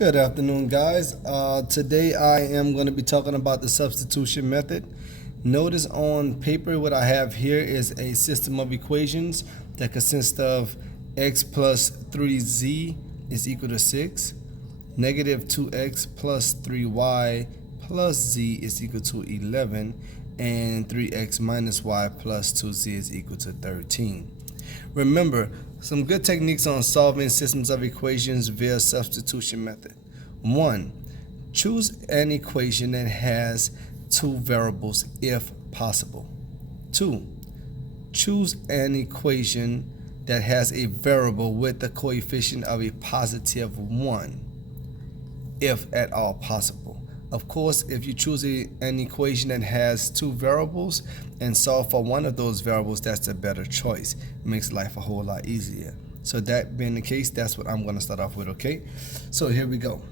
Good afternoon, guys. Today I am going to be talking about the substitution method. Notice on paper what I have here is a system of equations that consists of x plus 3z is equal to 6, negative 2x plus 3y plus z is equal to 11, and 3x minus y plus 2z is equal to 13. Remember, some good techniques on solving systems of equations via substitution method. 1. Choose an equation that has two variables if possible. 2. Choose an equation that has a variable with the coefficient of a positive 1, if at all possible. Of course, if you choose an equation that has two variables and solve for one of those variables, that's a better choice. It makes life a whole lot easier. So that being the case, that's what I'm going to start off with, okay? So here we go.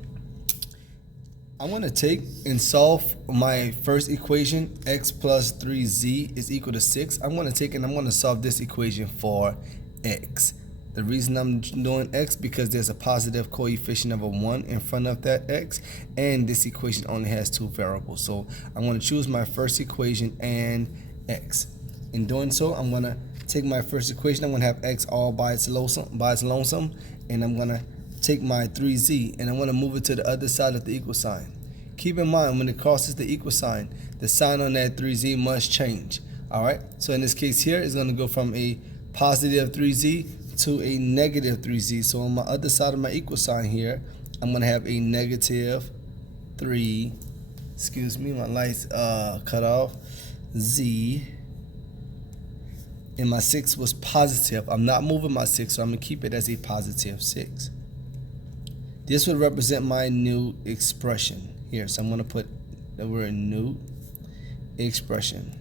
I'm going to take and solve my first equation, x plus 3z is equal to 6. I'm going to take and I'm going to solve this equation for x. The reason I'm doing x because there's a positive coefficient of a 1 in front of that x, and this equation only has two variables. So I'm going to choose my first equation and x. In doing so, I'm going to take my first equation. I'm going to have x all by its lonesome, and I'm going to take my 3z and I'm going to move it to the other side of the equal sign. Keep in mind, when it crosses the equal sign, the sign on that 3z must change. All right. So in this case here, it's going to go from a positive 3z to a negative 3z. So on my other side of my equal sign here, I'm going to have a negative 3, excuse me, my lights cut off, z, and my 6 was positive. I'm not moving my 6, so I'm going to keep it as a positive 6. This would represent my new expression here. So I'm going to put the word new expression.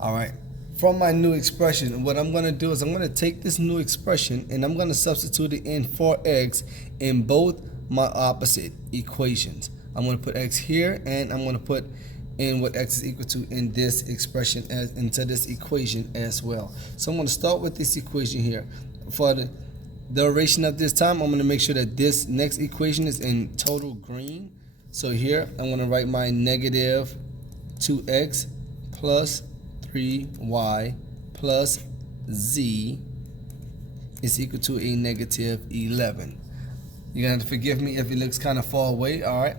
All right. From my new expression, what I'm going to do is I'm going to take this new expression and I'm going to substitute it in for x in both my opposite equations. I'm going to put x here, and I'm going to put in what x is equal to in this expression into this equation as well. So I'm going to start with this equation here. For the duration of this time, I'm going to make sure that this next equation is in total green. So here I'm going to write my negative 2x plus 3y plus z is equal to a negative 11. You're going to have to forgive me if it looks kind of far away, all right?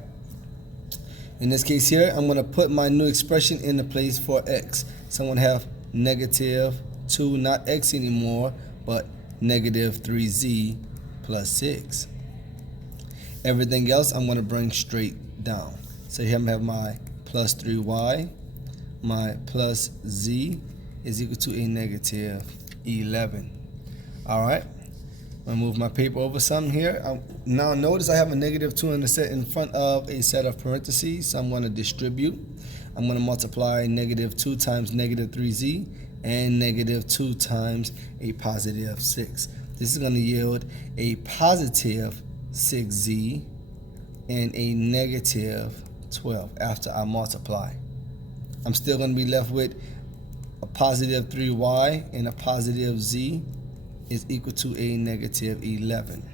In this case here, I'm going to put my new expression in the place for x. So I'm going to have negative 2, not x anymore, but negative 3z plus 6. Everything else I'm going to bring straight down. So here I'm going to have my plus 3y. My plus z is equal to a negative 11. All right. I'm going to move my paper over some here. Now notice I have a negative 2 in front of a set of parentheses. So I'm going to distribute. I'm going to multiply negative 2 times negative 3z and negative 2 times a positive 6. This is going to yield a positive 6z and a negative 12 after I multiply. I'm still going to be left with a positive 3y and a positive z is equal to a negative 11.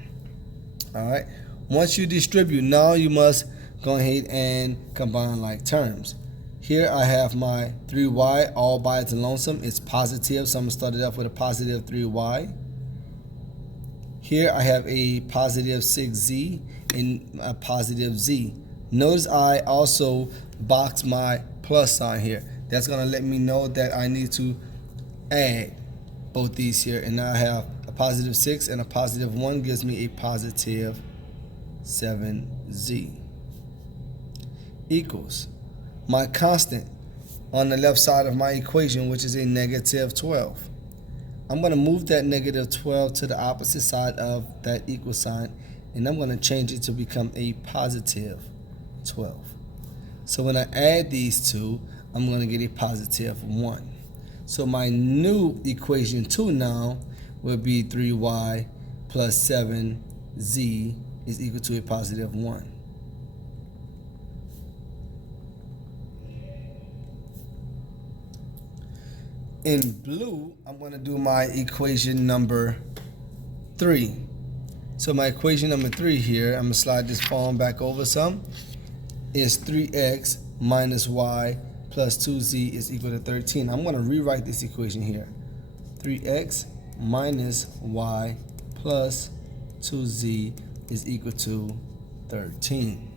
All right. Once you distribute, now you must go ahead and combine like terms. Here I have my 3y all by its lonesome. It's positive, so I'm going to start it off with a positive 3y. Here I have a positive 6z and a positive z. Notice I also box my plus sign here. That's going to let me know that I need to add both these here. And now I have a positive 6 and a positive 1 gives me a positive 7z equals my constant on the left side of my equation, which is a negative 12. I'm going to move that negative 12 to the opposite side of that equal sign, and I'm going to change it to become a positive 12. So when I add these two, I'm going to get a positive 1. So my new equation 2 now will be 3y plus 7z is equal to a positive 1. In blue, I'm going to do my equation number 3. So my equation number 3 here, I'm going to slide this form back over some, is 3x minus y plus 2z is equal to 13. I'm going to rewrite this equation here. 3x minus y plus 2z is equal to 13.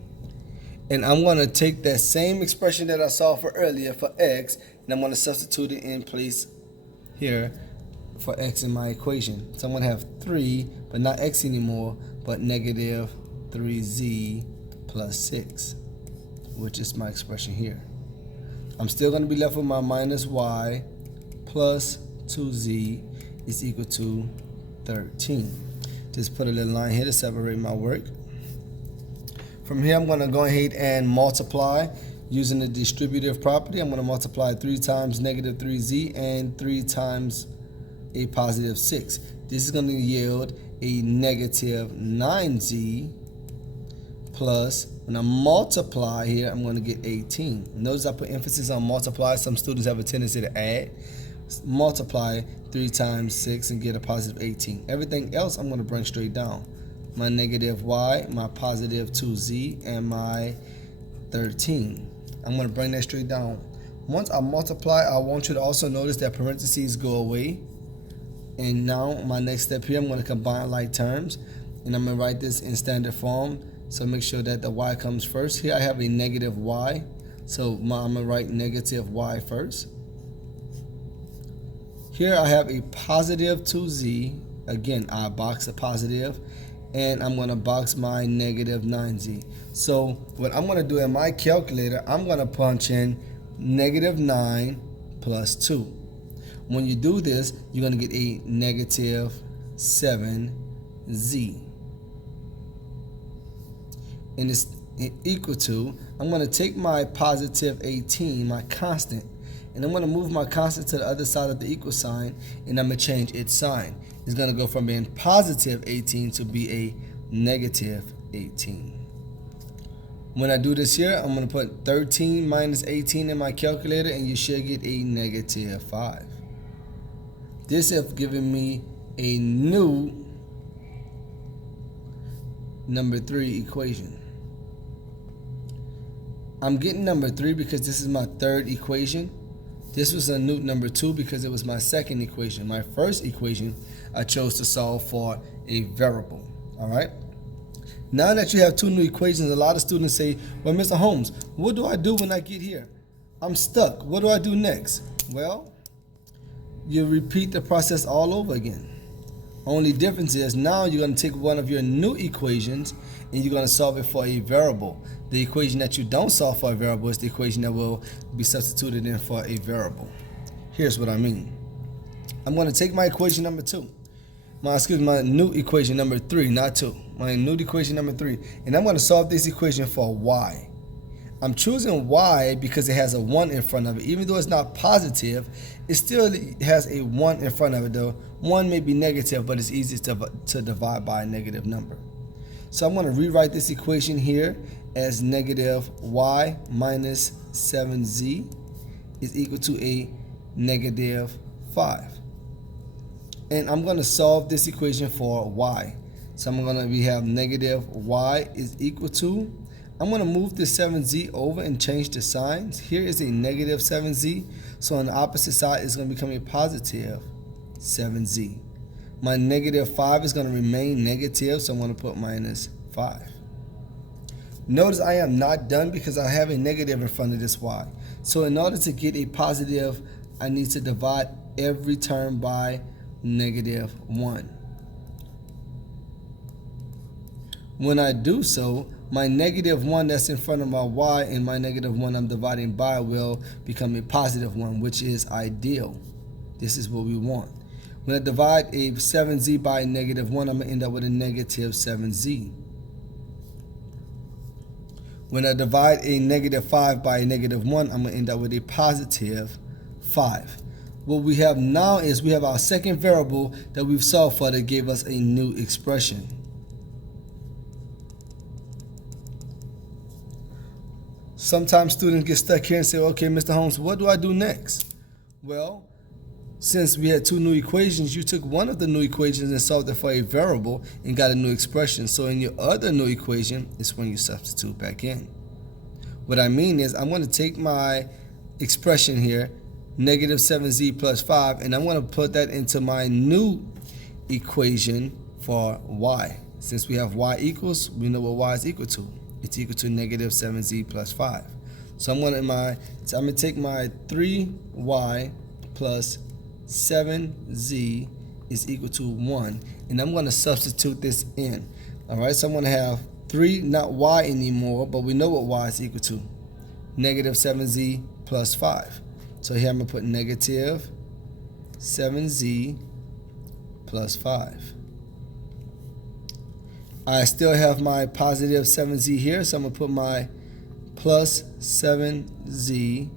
And I'm going to take that same expression that I saw for earlier for x, and I'm going to substitute it in place here for x in my equation. So I'm going to have 3, but not x anymore, but negative 3z plus 6, which is my expression here. I'm still going to be left with my minus y plus 2z is equal to 13. Just put a little line here to separate my work. From here, I'm going to go ahead and multiply using the distributive property. I'm going to multiply 3 times negative 3z and 3 times a positive 6. This is going to yield a negative 9z plus, when I multiply here, I'm going to get 18. Notice I put emphasis on multiply. Some students have a tendency to add. Multiply 3 times 6 and get a positive 18. Everything else I'm going to bring straight down. My negative y, my positive 2z, and my 13. I'm going to bring that straight down. Once I multiply, I want you to also notice that parentheses go away. And now my next step here, I'm going to combine like terms. And I'm going to write this in standard form. So make sure that the y comes first. Here I have a negative y. So I'm going to write negative y first. Here I have a positive 2z. Again, I box a positive. And I'm going to box my negative 9z. So what I'm going to do in my calculator, I'm going to punch in negative 9 plus 2. When you do this, you're going to get a negative 7z. And it's equal to, I'm going to take my positive 18, my constant, and I'm going to move my constant to the other side of the equal sign, and I'm going to change its sign. It's going to go from being positive 18 to be a negative 18. When I do this here, I'm going to put 13 minus 18 in my calculator, and you should get a negative 5. This has given me a new number 3 equation. I'm getting number 3 because this is my third equation. This was a new number 2 because it was my second equation. My first equation, I chose to solve for a variable. All right. Now that you have 2 new equations, a lot of students say, well, Mr. Holmes, what do I do when I get here? I'm stuck. What do I do next? Well, you repeat the process all over again. Only difference is now you're going to take one of your new equations and you're going to solve it for a variable. The equation that you don't solve for a variable is the equation that will be substituted in for a variable. Here's what I mean. I'm going to take my equation number 2. My new equation number 3, not 2. My new equation number 3. And I'm going to solve this equation for y. I'm choosing y because it has a 1 in front of it. Even though it's not positive, it still has a 1 in front of it though. 1 may be negative, but it's easy to divide by a negative number. So I'm going to rewrite this equation here as negative y minus 7z is equal to a negative 5. And I'm going to solve this equation for y. So we have negative y is equal to, I'm going to move this 7z over and change the signs. Here is a negative 7z. So on the opposite side, it's going to become a positive 7z. My negative 5 is going to remain negative, so I'm going to put minus 5. Notice I am not done because I have a negative in front of this y. So in order to get a positive, I need to divide every term by negative 1. When I do so, my negative 1 that's in front of my y and my negative 1 I'm dividing by will become a positive 1, which is ideal. This is what we want. When I divide a 7z by a negative 1, I'm going to end up with a negative 7z. When I divide a negative 5 by a negative 1, I'm going to end up with a positive 5. What we have now is we have our second variable that we've solved for that gave us a new expression. Sometimes students get stuck here and say, okay, Mr. Holmes, what do I do next? Well, since we had two new equations, you took one of the new equations and solved it for a variable and got a new expression. So in your other new equation is when you substitute back in. What I mean is I'm going to take my expression here, negative 7z plus 5, and I'm going to put that into my new equation for y. Since we have y equals, we know what y is equal to. It's equal to negative 7z plus 5. So I'm going to take my 3y plus 7z is equal to 1, and I'm going to substitute this in. All right, so I'm going to have 3, not y anymore, but we know what y is equal to. Negative 7z plus 5. So here I'm going to put negative 7z plus 5. I still have my positive 7z here, so I'm going to put my plus 7z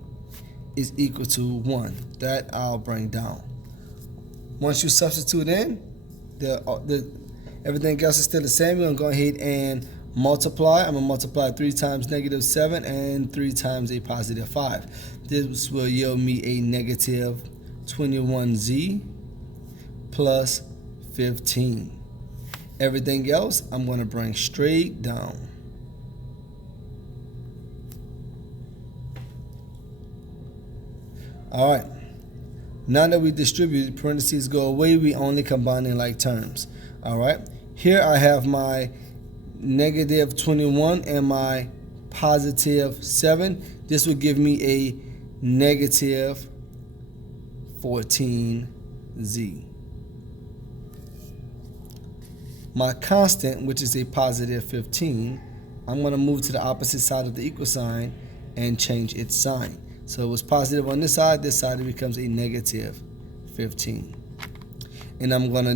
is equal to 1. That I'll bring down. Once you substitute in, everything else is still the same. We're going to go ahead and multiply. I'm going to multiply 3 times negative 7 and 3 times a positive 5. This will yield me a negative 21z plus 15. Everything else I'm going to bring straight down. All right. Now that we distributed, parentheses go away, we only combine in like terms. All right. Here I have my negative 21 and my positive 7. This will give me a negative 14z. My constant, which is a positive 15, I'm going to move to the opposite side of the equal sign and change its sign. So it was positive on this side it becomes a negative 15. And I'm going to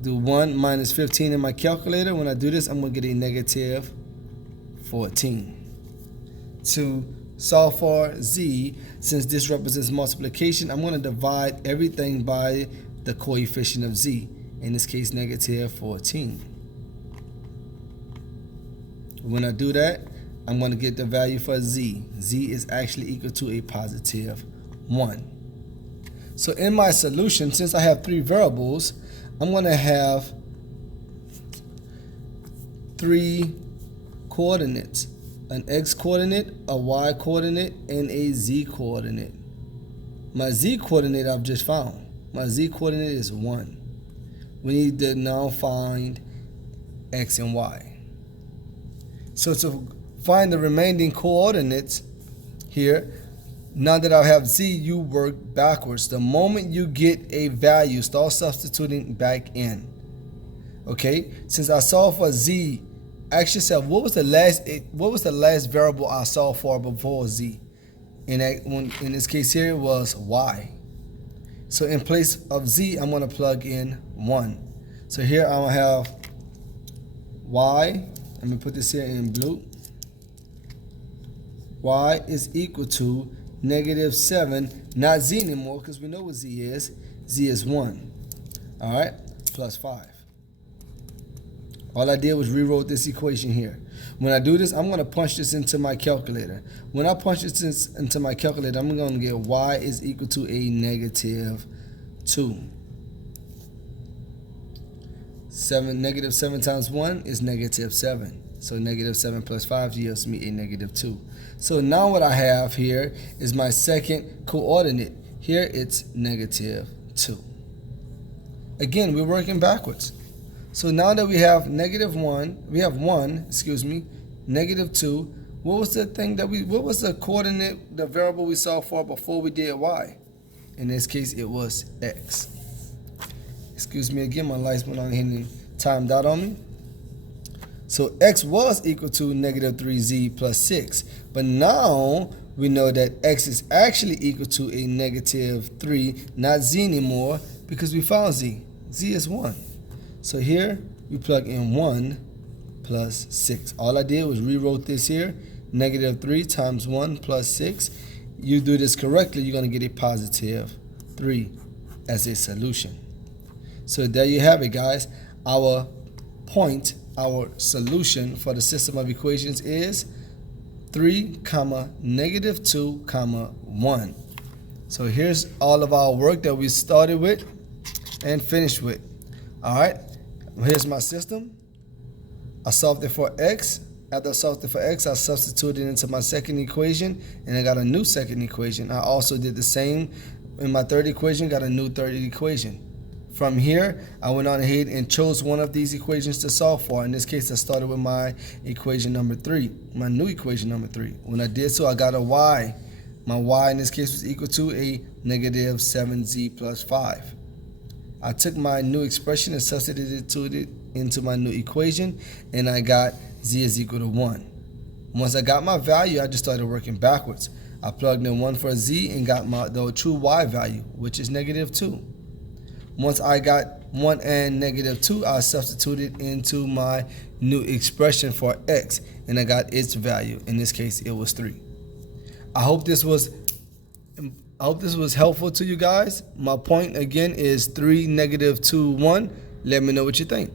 do 1 minus 15 in my calculator. When I do this, I'm going to get a negative 14. To solve for z, since this represents multiplication, I'm going to divide everything by the coefficient of z. In this case, negative 14. When I do that, I'm going to get the value for z. Z is actually equal to a positive 1. So in my solution, since I have 3 variables, I'm going to have 3 coordinates. An x coordinate, a y coordinate, and a z coordinate. My z coordinate I've just found. My z coordinate is 1. We need to now find x and y. So to find the remaining coordinates here, now that I have z, you work backwards. The moment you get a value, start substituting back in. Okay? Since I solved for z, ask yourself, what was the last variable I solved for before z? In this case here, it was y. So in place of z, I'm going to plug in 1. So here I'm going to have y. Let me put this here in blue. Y is equal to negative 7, not z anymore because we know what z is. Z is 1. All right, plus 5. All I did was rewrote this equation here. When I do this, I'm going to punch this into my calculator. When I punch this into my calculator, I'm going to get y is equal to a negative 2. Negative 7 times 1 is negative 7. So negative 7 plus 5 yields me a negative 2. So now what I have here is my second coordinate. Here it's negative 2. Again, we're working backwards. So now that we have negative 1, we have 1, negative 2. What was the coordinate, the variable we solved for before we did y? In this case, it was x. Excuse me again, my lights went on here and timed out on me. So x was equal to negative 3z plus 6. But now we know that x is actually equal to a negative 3, not z anymore, because we found z. Z is 1. So here we plug in 1 plus 6. All I did was rewrote this here. Negative 3 times 1 plus 6. You do this correctly, you're going to get a positive 3 as a solution. So there you have it, guys. Our solution for the system of equations is 3, negative 2, 1. So here's all of our work that we started with and finished with. All right, here's my system. I solved it for x. After I solved it for x, I substituted it into my second equation, and I got a new second equation. I also did the same in my third equation, got a new third equation. From here, I went on ahead and chose one of these equations to solve for. In this case, I started with my equation number 3, my new equation number 3. When I did so, I got a y. My y in this case was equal to a negative 7z plus 5. I took my new expression and substituted it into my new equation, and I got z is equal to 1. Once I got my value, I just started working backwards. I plugged in 1 for z and got the true y value, which is negative 2. Once I got 1 and negative 2, I substituted into my new expression for x, and I got its value. In this case, it was 3. I hope this was helpful to you guys. My point again is 3, negative 2, 1. Let me know what you think.